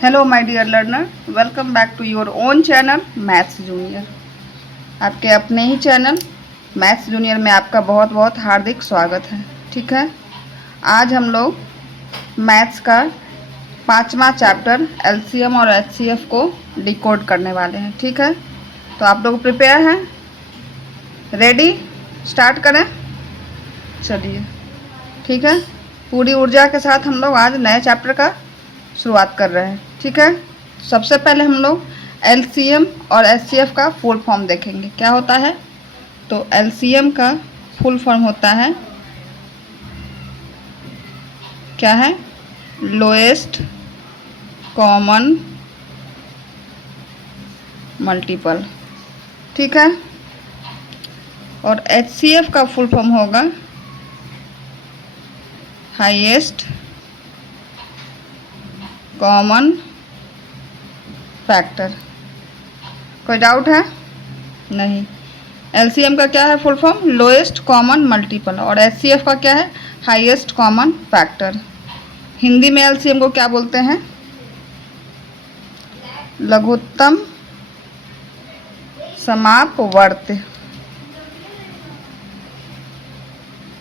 Hello my dear learner, welcome back to your own channel maths junior. आपके अपने ही channel maths junior में आपका बहुत बहुत हार्दिक स्वागत है। ठीक है, आज हम लोग मैथ्स का 5वां चैप्टर एलसीएम और एचसीएफ को डिकोड करने वाले हैं। ठीक है, तो आप लोग प्रिपेयर हैं? रेडी? स्टार्ट करें। चलिए, ठीक है, पूरी ऊर्जा के साथ हम लोग आज नए चैप्टर का शुरुआत कर रहे हैं। ठीक है, सबसे पहले हम लोग एलसीएम और एचसीएफ का फुल फॉर्म देखेंगे क्या होता है। तो एलसीएम का फुल फॉर्म होता है, क्या है? Lowest common multiple. ठीक है, और एचसीएफ का फुल फॉर्म होगा हाईएस्ट कॉमन फैक्टर। कोई डाउट है? नहीं। एलसीएम का क्या है full form? Lowest common multiple. और एचसीएफ का क्या है? Highest common factor. हिंदी में एलसीएम को क्या बोलते हैं? लघुत्तम समापवर्त।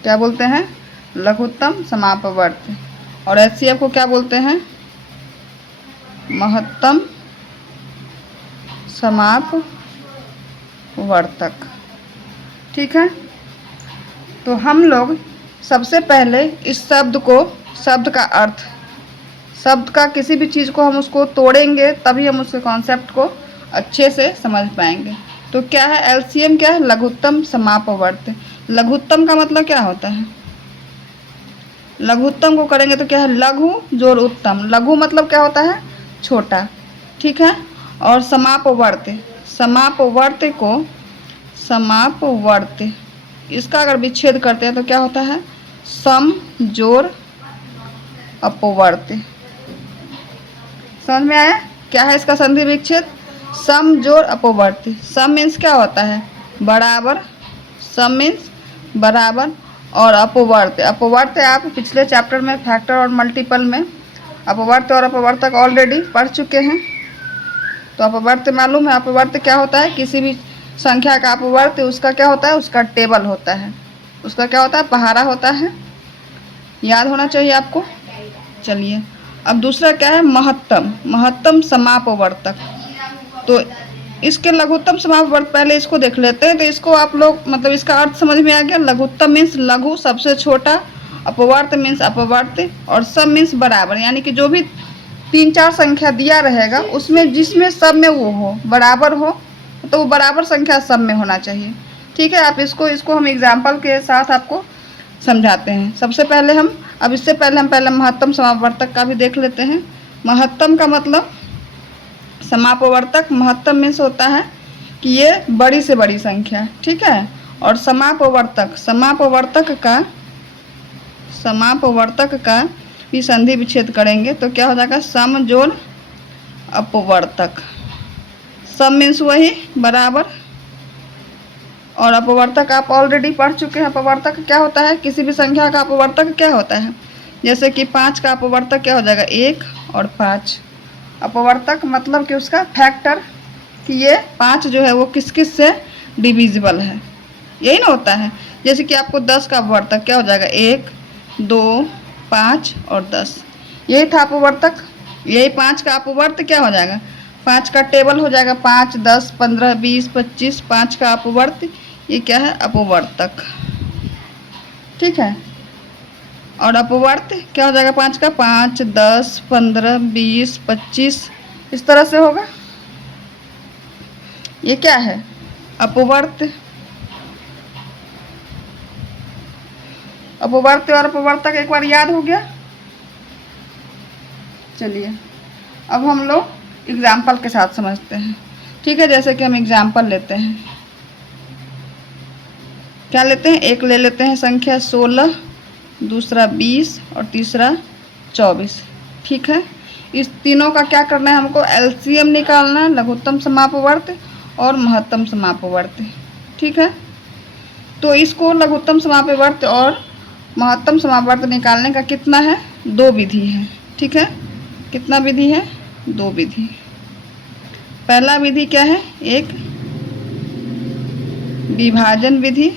क्या बोलते हैं? लघुत्तम समापवर्त। और एचसीएफ को क्या बोलते हैं? महत्तम समापवर्तक। ठीक है, तो हम लोग सबसे पहले इस शब्द को, शब्द का अर्थ, शब्द का किसी भी चीज़ को हम उसको तोड़ेंगे तभी हम उसके कॉन्सेप्ट को अच्छे से समझ पाएंगे। तो क्या है एलसीएम? क्या है? लघुत्तम समापवर्त। लघुत्तम का मतलब क्या होता है? लघुत्तम को करेंगे तो क्या है? लघु जोड़ उत्तम। लघु मतलब क्या होता है? छोटा। ठीक है, और समापवर्त, समापवर्त को, समापवर्त, इसका अगर विच्छेद करते हैं तो क्या होता है? सम जोड़ अपवर्त। समझ में आया? क्या है इसका संधि विच्छेद? सम जोड़ अपवर्त। सम मीन्स क्या होता है? बराबर। सम मीन्स बराबर। और अपवर्त, अपवर्त आप पिछले चैप्टर में फैक्टर और मल्टीपल में अपवर्त और अपवर्तक ऑलरेडी पढ़ चुके हैं, तो अपवर्त मालूम है। अपवर्त क्या होता है? किसी भी संख्या का अपवर्त, उसका क्या होता है? उसका टेबल होता है, उसका क्या होता है? पहाड़ा होता है। याद होना चाहिए आपको। चलिए, अब दूसरा क्या है? महत्तम, महत्तम समापवर्तक। तो इसके लघुत्तम समापवर्त, पहले इसको देख लेते हैं। तो इसको आप लोग, मतलब इसका अर्थ समझ में आ गया। लघुत्तम मीन्स लघु, सबसे छोटा। अपवर्त मीन्स अपवर्त। और सब मीन्स बराबर, यानी कि जो भी 3-4 संख्या दिया रहेगा उसमें जिसमें सब में वो हो, बराबर हो, तो वो बराबर संख्या सब में होना चाहिए। ठीक है, आप इसको हम एग्जाम्पल के साथ आपको समझाते हैं। सबसे पहले हम, अब इससे पहले हम पहले महत्तम समापवर्तक का भी देख लेते हैं। महत्तम का मतलब समापवर्तक, महत्तम मीन्स होता है कि ये बड़ी से बड़ी संख्या। ठीक है, और समापवर्तक, समापवर्तक का भी संधि विच्छेद करेंगे तो क्या हो जाएगा? सम जोड़ अपवर्तक। सम मीन्स वही, बराबर, और अपवर्तक आप ऑलरेडी पढ़ चुके हैं। अपवर्तक क्या होता है? किसी भी संख्या का अपवर्तक क्या होता है? जैसे कि 5 का अपवर्तक क्या हो जाएगा? 1 और 5। अपवर्तक मतलब कि उसका फैक्टर, कि ये 5 जो है वो किस किस से डिविजिबल है, यही ना होता है। जैसे कि आपको 10 का अपवर्तक क्या हो जाएगा? 1, 2, 5 और 10, यही था अपवर्तक। यही 5 का अपवर्त क्या हो जाएगा? 5 का टेबल हो जाएगा, 5, 10, 15, 20, 25, 5 का अपवर्त, ये क्या है? अपवर्तक। ठीक है, और अपवर्त क्या हो जाएगा? 5 का 5, 10, 15, 20, 25, इस तरह से होगा। ये क्या है? अपवर्त। अपवर्त और अपवर्तक एक बार याद हो गया। चलिए, अब हम लोग एग्जाम्पल के साथ समझते हैं। ठीक है, जैसे कि हम एग्जाम्पल लेते हैं, क्या लेते हैं? एक ले लेते हैं संख्या 16, दूसरा 20 और तीसरा 24। ठीक है, इस तीनों का क्या करना है? हमको एलसीएम निकालना है, लघुत्तम समापवर्त और महत्तम समापवर्त। ठीक है, तो इसको लघुत्तम समापवर्त और महत्तम समापवर्त निकालने का कितना है? 2 विधि है। ठीक है, कितना विधि है? दो विधि। पहला विधि क्या है? एक विभाजन विधि,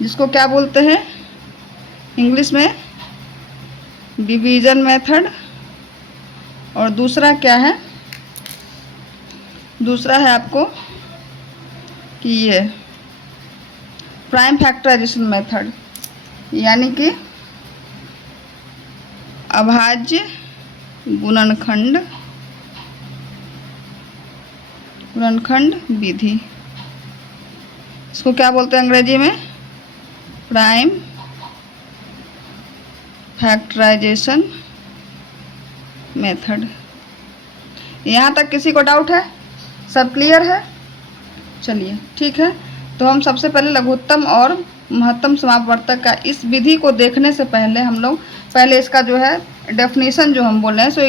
जिसको क्या बोलते हैं इंग्लिश में? Division method. और दूसरा क्या है? दूसरा है आपको कि ये प्राइम फैक्टराइजेशन मेथड, यानी कि अभाज्य गुणनखंड विधि। इसको क्या बोलते हैं अंग्रेजी में? Prime factorisation method. यहाँ तक किसी को डाउट है? सब क्लियर है? चलिए ठीक है। तो हम सबसे पहले लघुत्तम और महत्तम समापवर्तक का इस विधि को देखने से पहले हम लोग पहले इसका जो है डेफिनेशन जो हम बोल रहे हैं, सो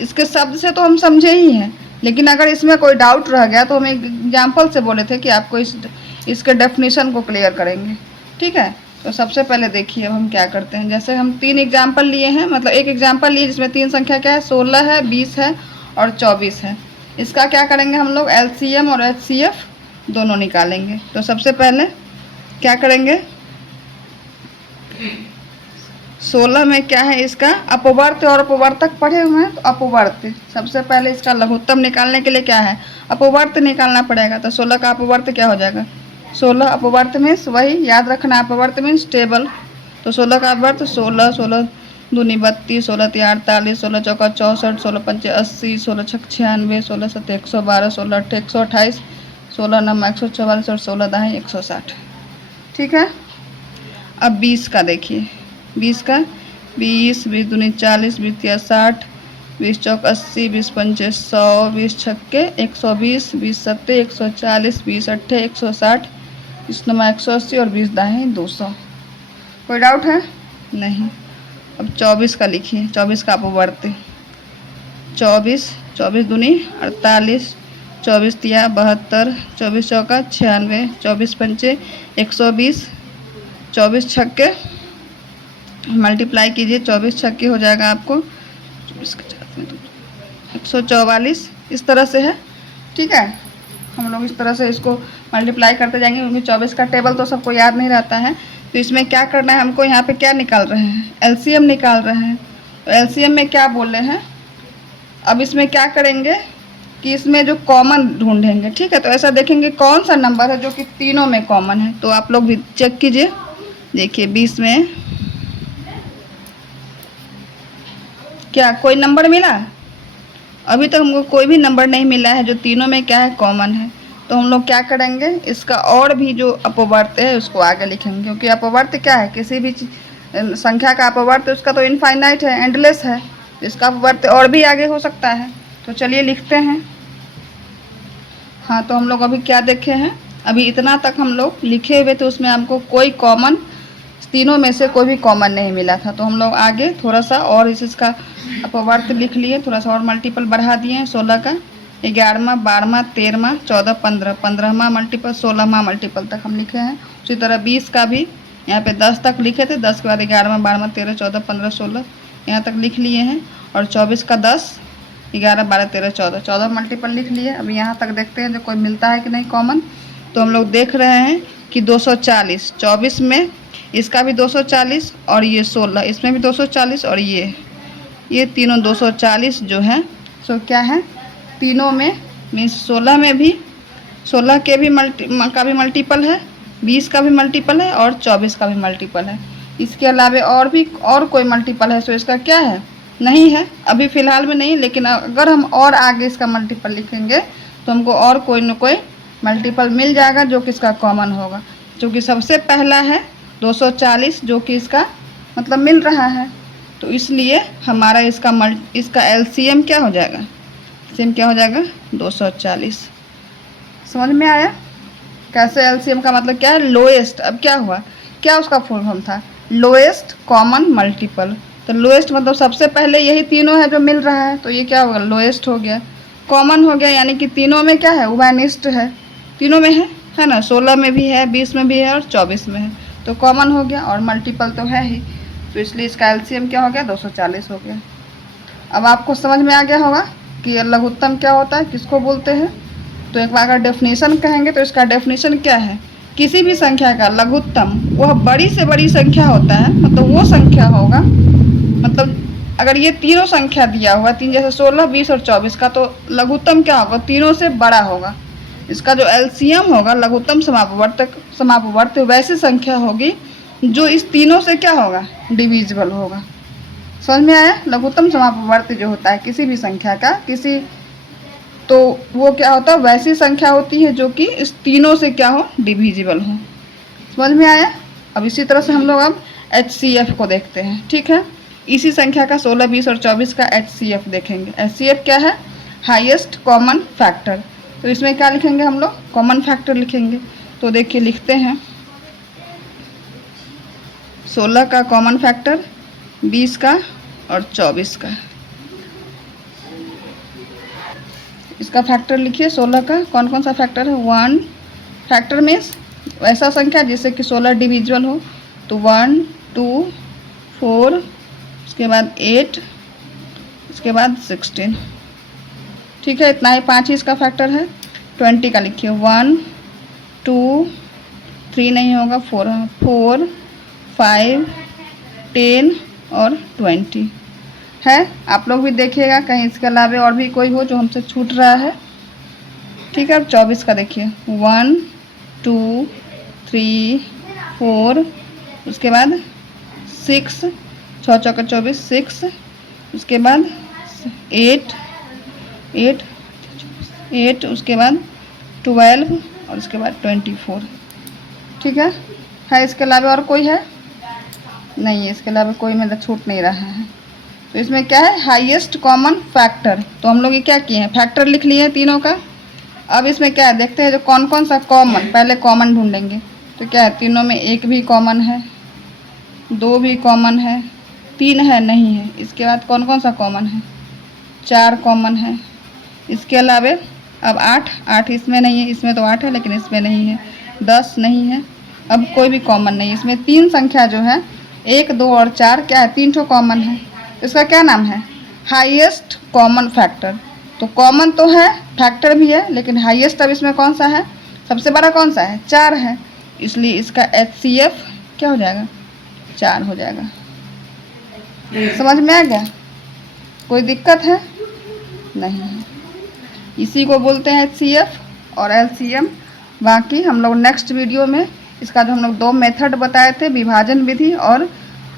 इसके शब्द से तो हम समझे ही हैं, लेकिन अगर इसमें कोई डाउट रह गया तो हम एक एग्जाम्पल से बोले थे कि आपको इसके डेफिनेशन को क्लियर करेंगे। ठीक है, तो सबसे पहले देखिए अब हम क्या करते हैं। जैसे हम 3 एग्जाम्पल लिए हैं, मतलब एक एग्जाम्पल लिए जिसमें 3 संख्या क्या है? 16 है, 20 है और 24 है। इसका क्या करेंगे हम लोग? LCM और HCF दोनों निकालेंगे। तो सबसे पहले क्या करेंगे? 16 में क्या है? इसका अपवर्त और अपवर्तक पढ़े हुए हैं, तो अपवर्त सबसे पहले इसका लघुत्तम निकालने के लिए क्या है? अपवर्त निकालना पड़ेगा। तो 16 का अपवर्त क्या हो जाएगा? 16 अपवर्त मीन्स वही याद रखना, अपवर्त मीन्स टेबल। तो 16 का अपवर्त 16, 16 दूनी 32, 16 तिया 48, 16 चौका 64, 16 पंचे 80, 16 छक 96, 16 सत्ते 112, 16 अट्ठे 128, 16 नमा 144 और 16 दाएँ 160। ठीक है। अब 20 का देखिए, 20 का 20, 20 दूनी 40, 20 तिया 60, 20 चौक 80, 20 पंचे 100, 20 छक्के 120, 20 सत्ते 140, 20 अट्ठे 160, 20 नमा 180 और 20 दाएँ 200। कोई डाउट है? नहीं। अब 24 का लिखिए, 24 का अपवर्त 24, 24 दूनी 48, 24 तिया 72, 24 चौका 96, 24 पंचे 120, 24 छक्के मल्टीप्लाई कीजिए, 24 छक्के हो जाएगा आपको 144। इस तरह से है। ठीक है, हम लोग इस तरह से इसको मल्टीप्लाई करते जाएंगे, क्योंकि 24 का टेबल तो सबको याद नहीं रहता है। तो इसमें क्या करना है हमको? यहाँ पे क्या निकाल रहे हैं? LCM निकाल रहे हैं। तो LCM में क्या बोल रहे हैं? अब इसमें क्या करेंगे कि इसमें जो कॉमन ढूंढेंगे। ठीक है, तो ऐसा देखेंगे कौन सा नंबर है जो कि तीनों में कॉमन है। तो आप लोग भी चेक कीजिए। देखिए 20 में क्या कोई नंबर मिला? अभी तक हमको कोई भी नंबर नहीं मिला है जो तीनों में क्या है? कॉमन है। तो हम लोग क्या करेंगे? इसका और भी जो अपवर्त है उसको आगे लिखेंगे, क्योंकि अपवर्त क्या है? किसी भी संख्या का अपवर्त उसका तो इनफाइनाइट है, एंडलेस है। इसका अपवर्त और भी आगे हो सकता है। तो चलिए लिखते हैं। हाँ, तो हम लोग अभी क्या देखे हैं? अभी इतना तक हम लोग लिखे हुए थे, उसमें हमको कोई कॉमन, तीनों में से कोई भी कॉमन नहीं मिला था। तो हम लोग आगे थोड़ा सा और इसका अपवर्त लिख लिए, थोड़ा सा और मल्टीपल बढ़ा दिए हैं। 16 का 11वां, 12वां, 13वां, 14, 15, 15वां मल्टीपल, 16वां मल्टीपल तक हम लिखे हैं। उसी तरह 20 का भी यहाँ पे 10 तक लिखे थे, 10 के बाद 11वां, 12वां, 13, 14, 15, 16 यहाँ तक लिख लिए हैं। और 24 का 10, 11, 12, 13, 14, 14 मल्टीपल लिख लिए। अब यहाँ तक देखते हैं जो कोई मिलता है कि नहीं कॉमन। तो हम लोग देख रहे हैं कि 240, 24 में इसका भी 240 और ये 16 इसमें भी 240 और ये तीनों 240 जो है सो क्या है? तीनों में मीन्स 16 में भी 16 के भी का भी मल्टीपल है, 20 का भी मल्टीपल है और 24 का भी मल्टीपल है। इसके अलावा और कोई मल्टीपल है, सो इसका क्या है? नहीं है अभी फ़िलहाल में नहीं। लेकिन अगर हम और आगे इसका मल्टीपल लिखेंगे तो हमको और कोई न कोई मल्टीपल मिल जाएगा जो कि इसका कॉमन होगा। जो कि सबसे पहला है 240, जो कि इसका मतलब मिल रहा है। तो इसलिए हमारा इसका LCM क्या हो जाएगा? LCM क्या हो जाएगा? 240। समझ में आया? कैसे LCM का मतलब क्या है? लोएस्ट। अब क्या हुआ? क्या उसका फुल फॉर्म था? Lowest common multiple. तो लोएस्ट मतलब सबसे पहले यही तीनों है जो मिल रहा है, तो ये क्या होगा? लोएस्ट हो गया। कॉमन हो गया, यानी कि तीनों में क्या है? उभयनिष्ठ है, तीनों में है ना? 16 में भी है, 20 में भी है और 24 में है, तो कॉमन हो गया। और मल्टीपल तो है ही, तो इसलिए इसका LCM क्या हो गया? 240 हो गया। अब आपको समझ में आ गया होगा कि लघुत्तम क्या होता है, किसको बोलते हैं। तो एक बार अगर डेफिनेशन कहेंगे तो इसका डेफिनेशन क्या है, किसी भी संख्या का लघुत्तम वह बड़ी से बड़ी संख्या होता है, मतलब वो संख्या होगा, मतलब अगर ये तीनों संख्या दिया हुआ, तीन जैसे 16, 20 और 24 का, तो लघुत्तम क्या होगा, तीनों से बड़ा होगा। इसका जो एलसीएम होगा, लघुत्तम समापवर्त वैसी संख्या होगी जो इस तीनों से क्या होगा, डिविजिबल होगा। समझ में आया। लघुत्तम समापवर्त जो होता है किसी भी संख्या का, किसी, तो वो क्या होता है, वैसी संख्या होती है जो कि इस तीनों से क्या हो, डिविजिबल हो। समझ में आया। अब इसी तरह से हम लोग अब HCF को देखते हैं। ठीक है, इसी संख्या का 16, 20 और 24 का HCF देखेंगे। HCF क्या है, हाईएस्ट कॉमन फैक्टर। तो इसमें क्या लिखेंगे हम लोग, कॉमन फैक्टर लिखेंगे। तो देखिए लिखते हैं 16 का कॉमन फैक्टर, 20 का और 24 का। इसका फैक्टर लिखिए 16 का, कौन कौन सा फैक्टर है, 1 फैक्टर मीन्स ऐसा संख्या जिससे कि 16 डिविजिबल हो। तो 1, 2, 4, उसके बाद 8, उसके बाद 16। ठीक है, इतना ही, 5 ही इसका फैक्टर है। 20 का लिखिए 1, 2, 3 नहीं होगा, 4, 5, 10 और 20 है। आप लोग भी देखिएगा कहीं इसके अलावा और भी कोई हो जो हमसे छूट रहा है। ठीक है, अब 24 का देखिए 1, 2, 3, 4, उसके बाद 6, 6 चौका 24, 6, उसके बाद 8, 8, उसके बाद 12 और उसके बाद 24। ठीक है इसके अलावा और कोई है नहीं है, इसके अलावा कोई मतलब छूट नहीं रहा है। तो इसमें क्या है, हाईएस्ट कॉमन फैक्टर। तो हम लोग ये क्या किए हैं, फैक्टर लिख लिए हैं तीनों का। अब इसमें क्या है, देखते हैं जो कौन कौन सा कॉमन, पहले कॉमन ढूंढेंगे। तो क्या है, तीनों में 1 भी कॉमन है, 2 भी कॉमन है, 3 है नहीं है। इसके बाद कौन कौन सा कॉमन है, 4 कॉमन है। इसके अलावा अब 8 इसमें नहीं है, इसमें तो 8 है लेकिन इसमें नहीं है। 10 नहीं है, अब कोई भी कॉमन नहीं है। इसमें 3 संख्या जो है 1, 2 और 4 क्या है, 3 ठो कॉमन है। इसका क्या नाम है, हाईएस्ट कॉमन फैक्टर। तो कॉमन तो है, फैक्टर भी है, लेकिन हाईएस्ट अब इसमें कौन सा है, सबसे बड़ा कौन सा है, 4 है। इसलिए इसका HCF क्या हो जाएगा, 4 हो जाएगा। समझ में आ गया, कोई दिक्कत है नहीं है। इसी को बोलते हैं HCF और LCM। बाकी हम लोग नेक्स्ट वीडियो में इसका जो हम लोग 2 मेथड बताए थे, विभाजन विधि और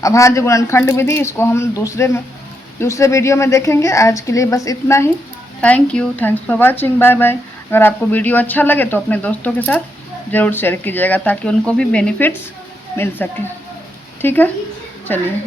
अभाज्य गुणनखंड विधि, इसको हम दूसरे वीडियो में देखेंगे। आज के लिए बस इतना ही। Thank you, thanks for watching, bye bye. अगर आपको वीडियो अच्छा लगे तो अपने दोस्तों के साथ ज़रूर शेयर कीजिएगा ताकि उनको भी बेनिफिट्स मिल सके। ठीक है, चलिए।